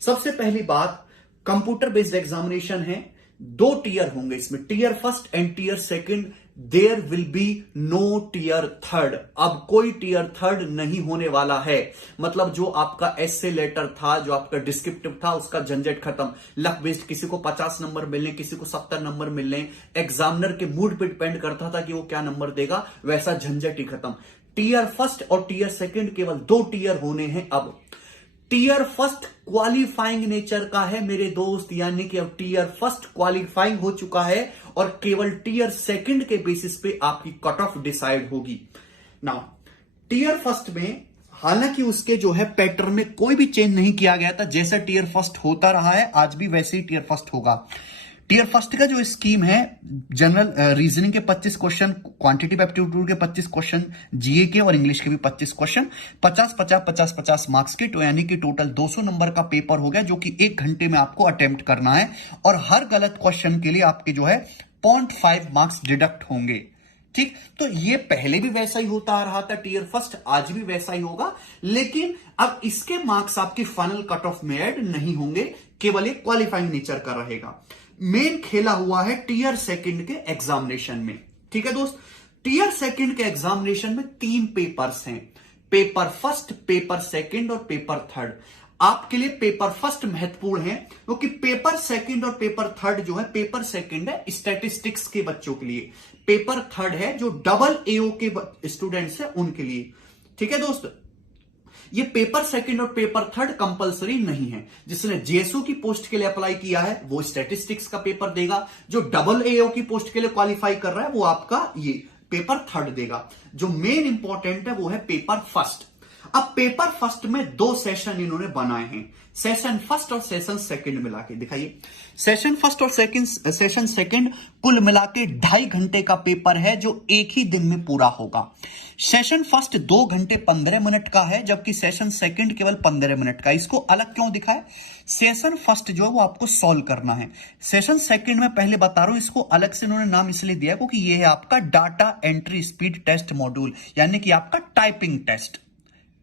सबसे पहली बात, कंप्यूटर बेस्ड एग्जामिनेशन है, 2 टीयर होंगे इसमें, tier first and tier second. There will be no tier third. अब कोई टीयर थर्ड नहीं होने वाला है। मतलब जो आपका एस्से लेटर था, जो आपका डिस्क्रिप्टिव था, उसका झंझट खत्म। लक बेस्ड किसी को 50 नंबर मिलने, किसी को 70 नंबर मिलने, एग्जामिनर के मूड पे डिपेंड करता था कि वो क्या नंबर देगा, वैसा झंझट ही खत्म। टीयर फर्स्ट और टीयर सेकंड केवल 2 टीयर होने हैं। अब टीयर फर्स्ट क्वालिफाइंग नेचर का है मेरे दोस्त, यानी कि अब टीयर फर्स्ट क्वालिफाइंग हो चुका है और केवल टीयर सेकंड के बेसिस पे आपकी कट ऑफ डिसाइड होगी। नाउ टीयर फर्स्ट में हालांकि उसके जो है पैटर्न में कोई भी चेंज नहीं किया गया था, जैसा टीयर फर्स्ट होता रहा है आज भी वैसे ही टीयर फर्स्ट होगा। टीयर फर्स्ट का जो स्कीम है, जनरल रीजनिंग के 25 क्वेश्चन, क्वांटिटेटिव एप्टीट्यूड के 25 क्वेश्चन, जीए के और इंग्लिश के भी 25 क्वेश्चन, 50-50-50-50 मार्क्स के, तो यानी कि टोटल 200 नंबर का पेपर हो गया, जो कि 1 घंटे में आपको अटेम्प्ट करना है। और हर गलत क्वेश्चन के लिए आपके जो है 0.5 मार्क्स डिडक्ट होंगे। ठीक, तो ये पहले भी वैसा ही होता आ रहा था टीयर फर्स्ट, आज भी वैसा ही होगा, लेकिन अब इसके मार्क्स आपकी फाइनल कट ऑफ में ऐड नहीं होंगे, केवल एक क्वालिफाइंग नेचर का रहेगा। मेन खेला हुआ है टीयर सेकंड के एग्जामिनेशन में। ठीक है दोस्त, टीयर सेकंड के एग्जामिनेशन में 3 पेपर्स हैं, पेपर फर्स्ट, पेपर सेकंड और पेपर थर्ड। आपके लिए पेपर फर्स्ट महत्वपूर्ण है, क्योंकि पेपर सेकंड और पेपर थर्ड जो है, पेपर सेकंड है स्टैटिस्टिक्स के बच्चों के लिए, पेपर थर्ड है जो डबल एओ के स्टूडेंट्स है उनके लिए। ठीक है दोस्त, ये पेपर सेकंड और पेपर थर्ड कंपलसरी नहीं है। जिसने जेएसओ की पोस्ट के लिए अप्लाई किया है वो स्टैटिस्टिक्स का पेपर देगा, जो डबल एओ की पोस्ट के लिए क्वालिफाई कर रहा है वो आपका ये पेपर थर्ड देगा। जो मेन इंपॉर्टेंट है वो है पेपर फर्स्ट। अब पेपर फर्स्ट में 2 सेशन इन्होंने बनाए हैं, सेशन फर्स्ट और सेशन सेकंड मिला के दिखाइए। सेशन फर्स्ट और सेशन सेकंड कुल मिला के 2.5 घंटे का पेपर है, जो एक ही दिन में पूरा होगा। सेशन फर्स्ट 2 घंटे 15 मिनट का है, जबकि सेशन सेकंड केवल 15 मिनट का। इसको अलग क्यों दिखाए? सेशन फर्स्ट जो है वो आपको सॉल्व करना है, सेशन सेकंड में पहले बता रहा हूं इसको अलग से इन्होंने नाम इसलिए दिया क्योंकि ये है आपका data entry speed test module, यानी कि आपका टाइपिंग टेस्ट।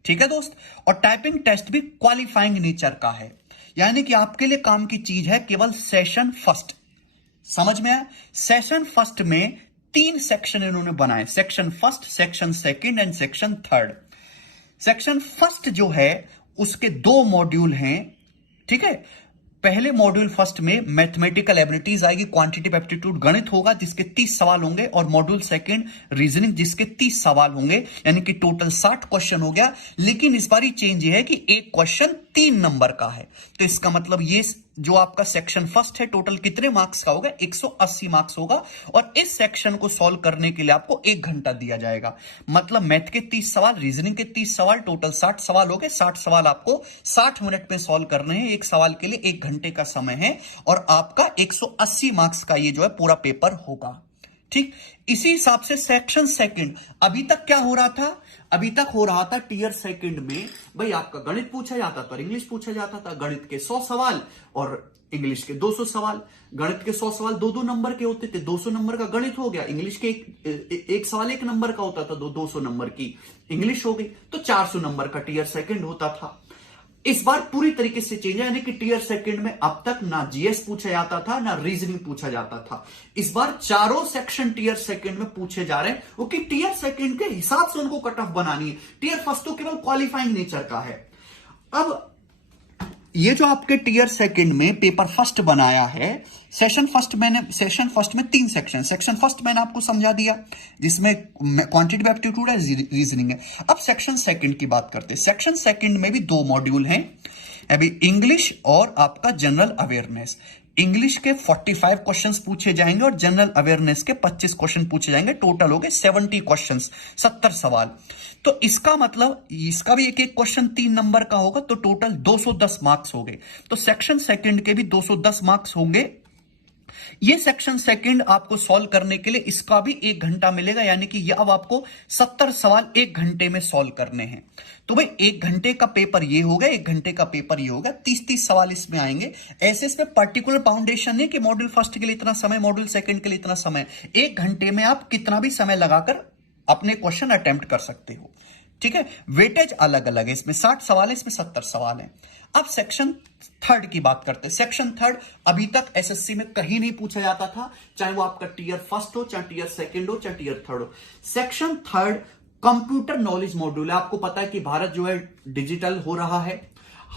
ठीक है दोस्त, और टाइपिंग टेस्ट भी क्वालिफाइंग नेचर का है, यानी कि आपके लिए काम की चीज है केवल सेशन फर्स्ट। समझ में आया? सेशन फर्स्ट में 3 सेक्शन इन्होंने बनाए, section first, section second and section third. Section first जो है उसके 2 मॉड्यूल हैं। ठीक है, पहले मॉड्यूल फर्स्ट में मैथमेटिकल एबिलिटीज आएगी, क्वांटिटेटिव एप्टीट्यूड गणित होगा जिसके 30 सवाल होंगे, और मॉड्यूल सेकंड रीजनिंग जिसके 30 सवाल होंगे, यानी कि टोटल 60 क्वेश्चन हो गया। लेकिन इस बार चेंज ये है कि एक क्वेश्चन 3 नंबर का है, तो इसका मतलब ये जो आपका सेक्शन फर्स्ट है टोटल कितने मार्क्स का होगा? 180 मार्क्स होगा, और इस सेक्शन को सॉल्व करने के लिए आपको 1 घंटा दिया जाएगा। मतलब मैथ के 30 सवाल, रीजनिंग के 30 सवाल, टोटल 60 सवाल हो गए। 60 सवाल आपको 60 मिनट में सॉल्व करने हैं, एक सवाल के लिए 1 घंटे का समय है, और आपका 180 मार्क्स का ये जो है पूरा पेपर होगा। ठीक, इसी हिसाब से सेक्शन सेकंड, अभी तक क्या हो रहा था? अभी तक हो रहा था टीयर सेकंड में भाई आपका गणित पूछा जाता था, इंग्लिश पूछा जाता था। गणित के 100 सवाल और इंग्लिश के 200 सवाल। गणित के 100 सवाल 2-2 नंबर के होते थे, 200 नंबर का गणित हो गया। इंग्लिश के एक सवाल 1 नंबर का होता था, 200 नंबर की इंग्लिश हो गई, तो 400 नंबर का टीयर सेकंड होता था। इस बार पूरी तरीके से चेंज है, यानी कि टीयर सेकंड में अब तक ना जीएस पूछा जाता था ना रीजनिंग पूछा जाता था। इस बार चारों सेक्शन टीयर सेकंड में पूछे जा रहे हैं, क्योंकि टीयर सेकंड के हिसाब से उनको कट ऑफ बनानी है। टीयर फर्स्ट तो केवल क्वालिफाइंग नेचर का है। अब ये जो आपके टीयर सेकंड में पेपर फर्स्ट बनाया है, सेशन फर्स्ट में 3 सेक्शन, सेक्शन फर्स्ट मैंने आपको समझा दिया जिसमें क्वांटिटेटिव एप्टीट्यूड है, रीजनिंग है। अब सेक्शन सेकंड की बात करते हैं। सेक्शन सेकंड में भी 2 मॉड्यूल हैं, अभी इंग्लिश और आपका जनरल अवेयरनेस। इंग्लिश के 45 क्वेश्चंस पूछे जाएंगे और जनरल अवेयरनेस के 25 क्वेश्चन पूछे जाएंगे। टोटल हो गए 70 क्वेश्चंस, 70 सवाल। तो इसका मतलब इसका भी एक एक क्वेश्चन 3 नंबर का होगा, तो टोटल 210 मार्क्स हो गए। तो सेक्शन सेकंड के भी 210 मार्क्स होंगे। ये सेक्शन सेकंड आपको सॉल्व करने के लिए इसका भी 1 घंटा मिलेगा, यानी कि ये अब आपको 70 सवाल 1 घंटे में सॉल्व करने हैं। तो भाई 1 घंटे का पेपर ये होगा, 1 घंटे का पेपर ये होगा, 30-30 सवाल इसमें आएंगे। ऐसे इसमें पर्टिकुलर बाउंडेशन नहीं कि मॉड्यूल फर्स्ट के लिए इतना समय, मॉड्यूल सेकंड के लिए इतना समय। 1 घंटे में आप कितना भी समय लगाकर अपने क्वेश्चन अटेम्प्ट कर सकते हो। ठीक है, वेटेज अलग अलग है, इसमें 60 सवाल है, इसमें 70 सवाल है। अब सेक्शन थर्ड की बात करते हैं। सेक्शन थर्ड अभी तक एसएससी में कहीं नहीं पूछा जाता था, चाहे वो आपका टीयर फर्स्ट हो, चाहे टीयर सेकंड हो, चाहे टीयर थर्ड हो। Section third computer knowledge module है। आपको पता है कि भारत जो है डिजिटल हो रहा है,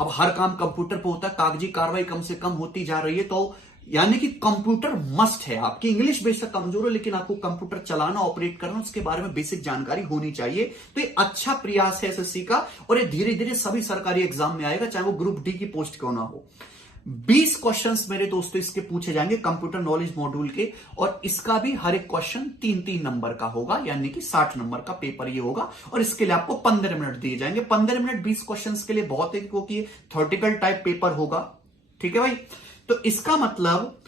अब हर काम कंप्यूटर पे होता है, कागजी कार्रवाई कम से कम होती जा रही है, तो यानी कि कंप्यूटर मस्ट है। आपकी इंग्लिश बेशक कमजोर है, लेकिन आपको कंप्यूटर चलाना, ऑपरेट करना, उसके बारे में बेसिक जानकारी होनी चाहिए। तो ये अच्छा प्रयास है एसएससी का, और ये धीरे धीरे सभी सरकारी एग्जाम में आएगा, चाहे वो ग्रुप डी की पोस्ट क्यों ना हो। 20 क्वेश्चंस मेरे दोस्तों इसके पूछे जाएंगे कंप्यूटर नॉलेज मॉड्यूल के, और इसका भी हर एक क्वेश्चन 3-3 नंबर का होगा, यानी कि 60 नंबर का पेपर ये होगा। और इसके लिए आपको 15 मिनट दिए जाएंगे। 15 मिनट 20 क्वेश्चंस के लिए बहुत है, क्योंकि थ्योरेटिकल टाइप पेपर होगा। ठीक है भाई, तो इसका मतलब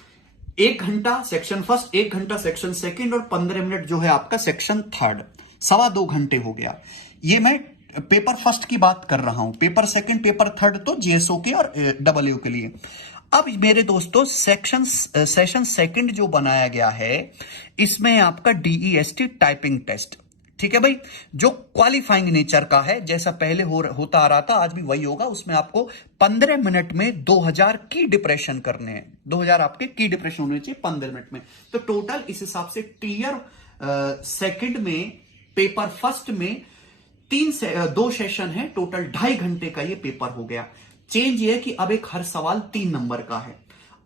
1 घंटा सेक्शन फर्स्ट, 1 घंटा सेक्शन सेकंड, और 15 मिनट जो है आपका सेक्शन थर्ड, 2.25 घंटे हो गया। ये मैं पेपर फर्स्ट की बात कर रहा हूं, पेपर सेकंड, पेपर थर्ड तो जीएसओ के और डब्ल्यू के लिए। अब मेरे दोस्तों सेशन सेकंड जो बनाया गया है, इसमें आपका डीईएसटी टाइपिंग टेस्ट, ठीक है भाई, जो क्वालिफाइंग नेचर का है, जैसा पहले होता आ रहा था, आज भी वही होगा। उसमें आपको 15 मिनट में 2000 की डिप्रेशन करने हैं। 2000 आपके की डिप्रेशन होने चाहिए 15 मिनट में। तो टोटल इस हिसाब से टीयर सेकंड में, पेपर फर्स्ट में 2 सेशन है, टोटल 2.5 घंटे का ये पेपर हो गया। चेंज ये है कि अब एक हर सवाल 3 नंबर का है।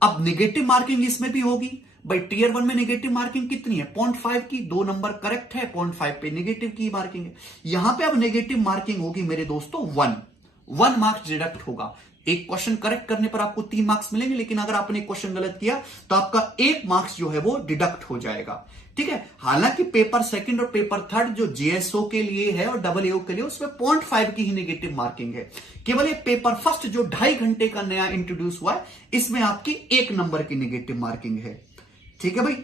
अब नेगेटिव मार्किंग इसमें भी होगी भाई। टीयर 1 में नेगेटिव मार्किंग कितनी है? 0.5 की, 2 नंबर करेक्ट है, 0.5 पे नेगेटिव की मार्किंग है। यहां पे अब नेगेटिव मार्किंग होगी मेरे दोस्तों 1 मार्क्स डिडक्ट होगा। एक क्वेश्चन करेक्ट करने पर आपको 3 मार्क्स मिलेंगे, लेकिन अगर आपने क्वेश्चन गलत किया तो आपका 1 मार्क्स जो है वो डिडक्ट हो जाएगा। ठीक है, हालांकि पेपर सेकंड और पेपर थर्ड जो जीएसओ के लिए है और डब्ल्यूओ के लिए, उसमें 0.5 की ही नेगेटिव मार्किंग है। केवल ये पेपर फर्स्ट जो 2.5 घंटे का नया इंट्रोड्यूस हुआ है, इसमें आपकी 1 नंबर की नेगेटिव मार्किंग है। ठीक है भाई,